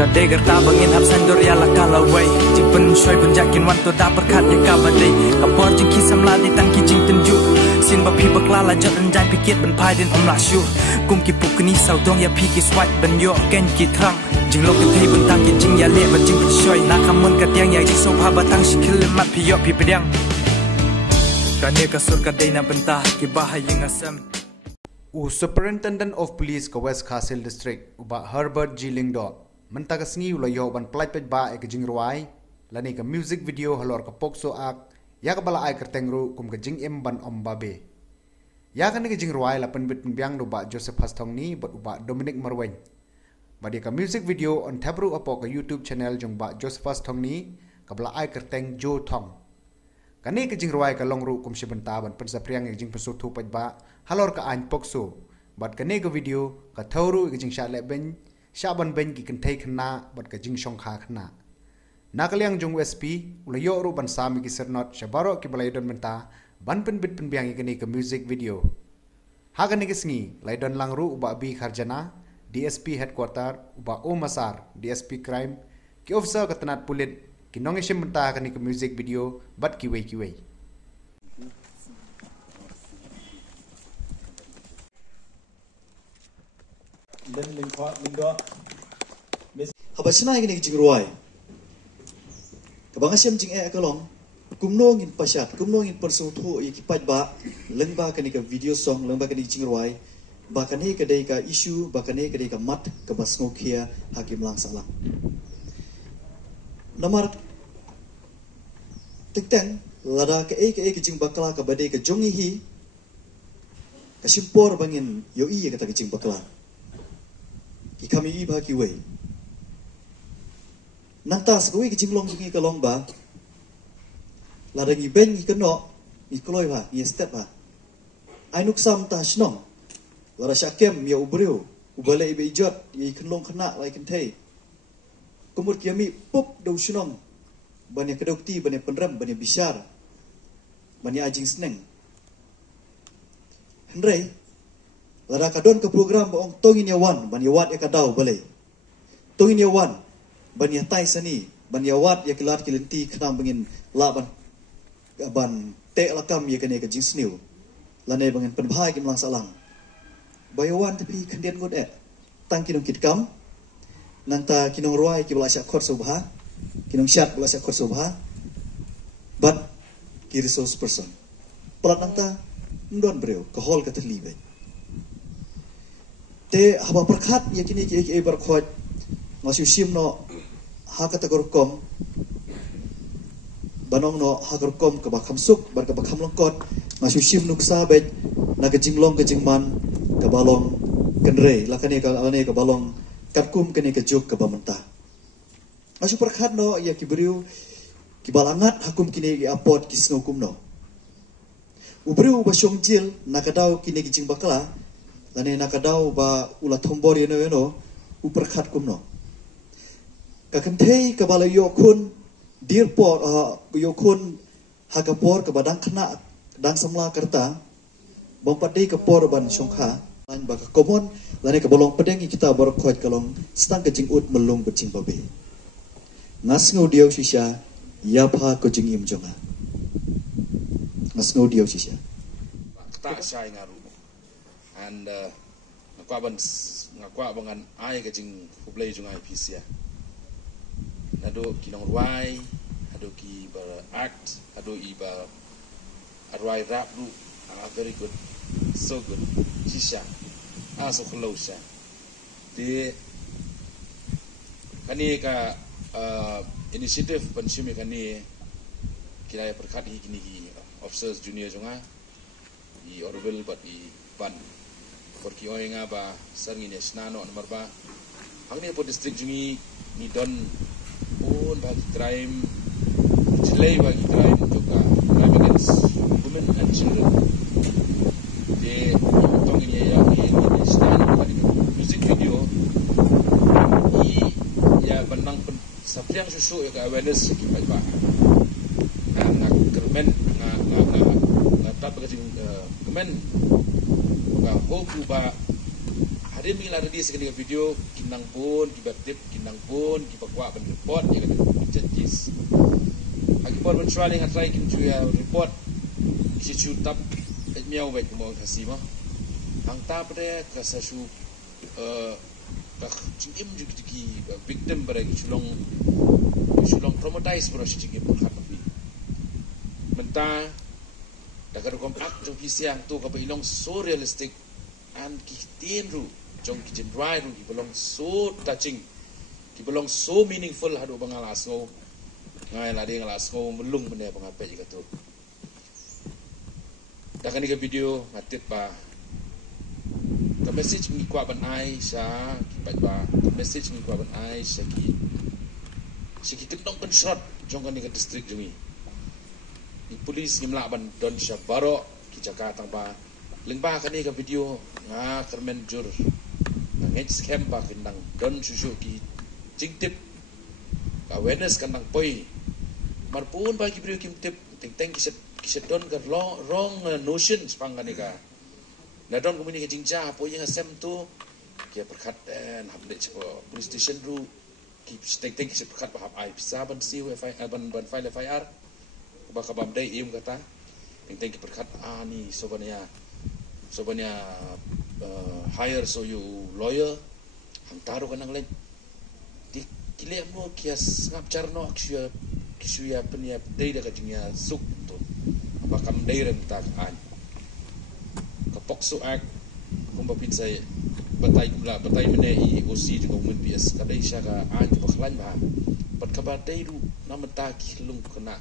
Kadegar tabangin hapsan dorya la kalaway Jipun shoy bunjakin wanto da perkat ya kabadai Kapor jing kisam la di tangki jing tenju Sin ba pi baklala jot anjay pikit ban pai din om la shu Kum ki pukni sau dong ya pi ki swat ban yo ken ki trang Jing lo ketei bun tang ki jing ya le ba jing shoy Nakamun katiang ya jing so pa batang shikil mat pi yo pi pedang Kane kasur kadai na bentah ki bahayang asam Superintendent of Police ka West Khasil District uba Herbert G. Lingdo mentaga sngi ulayo ban plait pet ba ek jing ruai lani ka music video halor ka pokso ak ya ka bala ai kertengru kum ka jing em ban om babe ya ka ni ka jing ruai la pen bit biang do ba Joseph Hastong ni bot uba Dominic Marwen badi ka music video on tabru apo ka YouTube channel jong ba Joseph Hastong ni ka bala ai kerteng Jo Thong kani ka jing ruai ka longru kum sibenta ban pen sapriang ek jing pesu thu pet ba halor ka ain pokso bat kane ka video ka thoru ek jing sha le ben Shaban ben ki kentai khna bat ka jing shong kha khna nakaliang jong SP ulayo ru ban sami ki sernot shabaro ki balaidon menta ban pen bit pen biang ikani ka music video hagani ki sngi laidon langru uba bi kharjana DSP headquarter uba O Masar DSP crime ki officer ka tanat pulit ki nongishim menta kani ka music video bat ki wei dan lingko habasina ini jing ruai kabang asyam jing kalong kumno ngin pasat kumno ngin persung thu ki paj ba lengba kani ka video song lengba kani jing ruai ba kani ka dei ka issue ba kani ka dei ka mat ka basngo khia hakim lang salang nomor tikteng lada ka e jing bakla ka badai ka jongi hi ka simpor bangin yo iya kata ka jing bakla ki kami iba ki wei nantas ko ki jinglong ki kalong ba la da gi ben ki keno ki kloi ba ki step ba ainuk sam ta shnong la da shakem ya ubreu ubale ibe ijot yi kenlong khna lai ken thei kumur kiami pop do shnong banya kedokti banya penram banya bishar banya ajing sneng hendrei Lada kadon ke program baong tongin yawan ban yawat ya kadau balai. Tongin yawan ban ya tai sani ban yawat ya kelat kilenti kenam bengin laban ban te lakam ya kene ke jingsniu. Lane bengin penbhai kim lang salang. Bayawan tapi kendian god tang kinong kitkam nanta kinong ruai ki bala syak khot subha kinong syat bala syak khot subha ban ki resource person. Pelat nanta ndon breu ke hol ka terlibat. Te haba perkhat ya kini ki berkhot masu sim no ha kategori kom banong no ha kom ka bakham suk bar ka bakham longkot masu sim nuksa bet na ka jinglong ka jingman ka balong kenre lakane ka alane ka balong katkum kene ka juk ka bamenta masu perkhat no ya ki beriu ki balangat hakum kini ki apot ki snokum no ubriu ba shongjil nakadau kini ki jing bakla lane nakadau ba ula thombor yeno uperkhat kumno kakenthei ka bala yokun dirpot yokun hakapor ka badang khna dang samla kerta bompati ka por ban shongkha lan ba ka komon lane ka bolong pedeng kita bar khot kalong stang ka jing ut melung becing babe ngasngo diau sisya yapha ko jing im jonga ngasngo diau sisya tak syai ngaru and ngakwa bangan ai ka jing hublai jungai pisia nado kinong ruai ado ki bar act ado iba arwai rap du very good so good shisha so close de kani ka initiative pensimi kani kira perkat hi kini officers junior junga I Orville but I ban Korki oinga ba sarngin esnano nomor ba hangni po district jungi ni don pun bagi crime jelai bagi crime juga crime against women and children de tong ini ya ni esnano bagi music video ya benang sapriang susu ya awareness ki ba ngak kermen ngak tap kajing kemen hoku ba hari minggu lari di segala video kinang pun kibatip kinang pun don ki pakwa ban report ya kan judges akipor ban traling atrai kim juya report ki chu tap miao wet mo kasima hang ta bre ka sa su ka chingim ju ki victim bre ki chulong traumatize bro shi chingim khat bi menta da ka kom ak jong ki siang tu ka ba ilong so realistic and ki tin ru jong ki jen rai ru ki belong so touching ki belong so meaningful hadu bangala so ngai la ding la so melung mene bangape ka tu da kan ni video ngatit ba ka message mi kwa ban ai sha ki ba ka message mi kwa ban ai sha ki kendong kan shot jong kan ni ka district jumi ni polis ngimla ban don sha baro ki Jakarta ba lengba kan ni ka video nga kermen jur ngej scam ba kendang don susu ki jingtip ka awareness kandang poi marpun ba ki video kim tip teng ki don ka wrong notions panganika na don ko mini ka jingja po yang sem tu ki perkhat hamde chpo police station ru ki teng ki perkhat ba hab ai bisa ban siu ban file FIR ba ka bam dai im kata teng ki perkhat ni sobania hire so you lawyer hantaro kanang lain di kile mo kias ngap charno kisuya penia dei da kajingya suk tu bakam dei ren tak an kapok su ak kumba pinsai batai mene i osi juga umun bias kadai syaka an baklan ba pat kabar dei ru namata kilung kena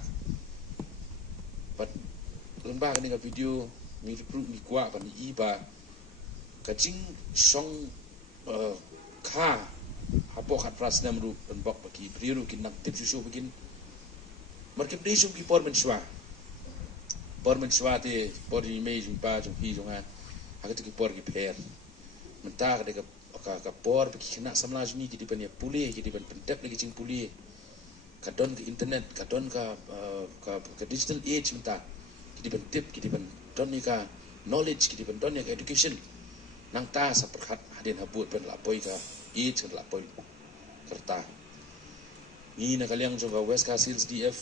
pat lemba kan dengan video mi kuat kan iba kacing song ka apo khat prasna mru penbok bagi priru kinang tip susu begin markep dei sum ki por menswa te por di mei jumpa jum hi jonga agat ki por ki pher mentar de ka por bagi kena samla juni ki dipan ya puli ki dipan pentep lagi cing puli kadon ke internet kadon ka digital age mentar ki dipan tip ki dipan don ni ka knowledge ki dipan don ni ka education nang ta sa perkhat hadin habut pen lapoi ka age kan lapoi kerta ni na kaliang jonga West Castles DF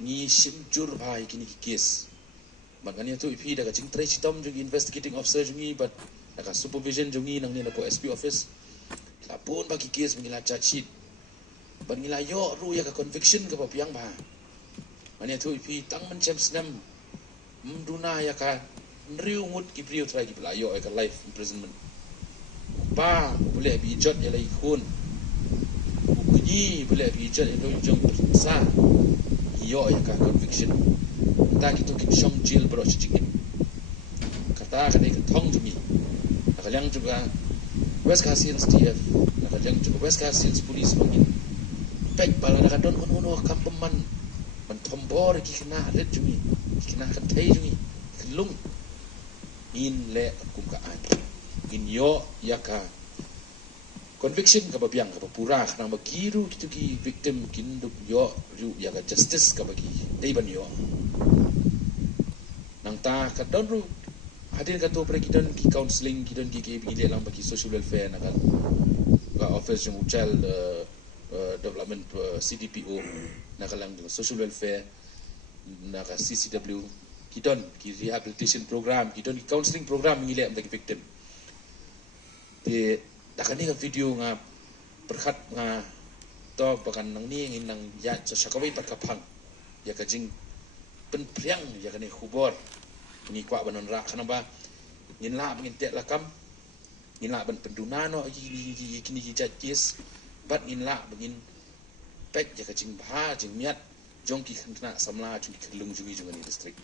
ni simjur bhai kini kes magania tu ipi da kacing trace tom jung investigating officer jungi but da ka supervision jungi nang ni na po SP office lapun bagi kes mengila charge sheet bangila yo ru ya ka conviction ka papiang ba mania tu ipi tang men champs nam mduna ya ka riu ngut ki priu try ki pelayo ka life imprisonment ba boleh bi jot ya lai khun bunyi boleh bi jot ya jong sa yo ya ka conviction ta ki to ki shong jail bro chingin kata ka dei ka thong jumi nakaliang juga West Castles DF nakaliang juga West Castles police mangin pek bala ka don ono kampeman man thombor ki kena red jumi ki kena kan thai jumi lung in le kum ka an in yo ya ka conviction ka babiang ka pura nang magiru kitu ki victim kinduk yo ru ya ka justice ka bagi dei ban yo nang ta ka don ru hadin ka to pre kidon ki counseling kidon ki bigi lang bagi social welfare nakal ka office jung child development CDPO nakalang social welfare naka CCW kidon ki rehabilitation program kidon ki counseling program ngile am bagi victim di dakani ka video nga perkhat nga to bakan nang ni ngin nang ya sakawai pat kapang ya ka jing pen priang ya kani khubor ni kwa banon ra kana ba ngin la ngin te lakam ngin la ban penduna no kini ji jadis bat ngin la ngin pek ya ka jing ba jing miat jong ki khna samla jong ki lung jungi jungi district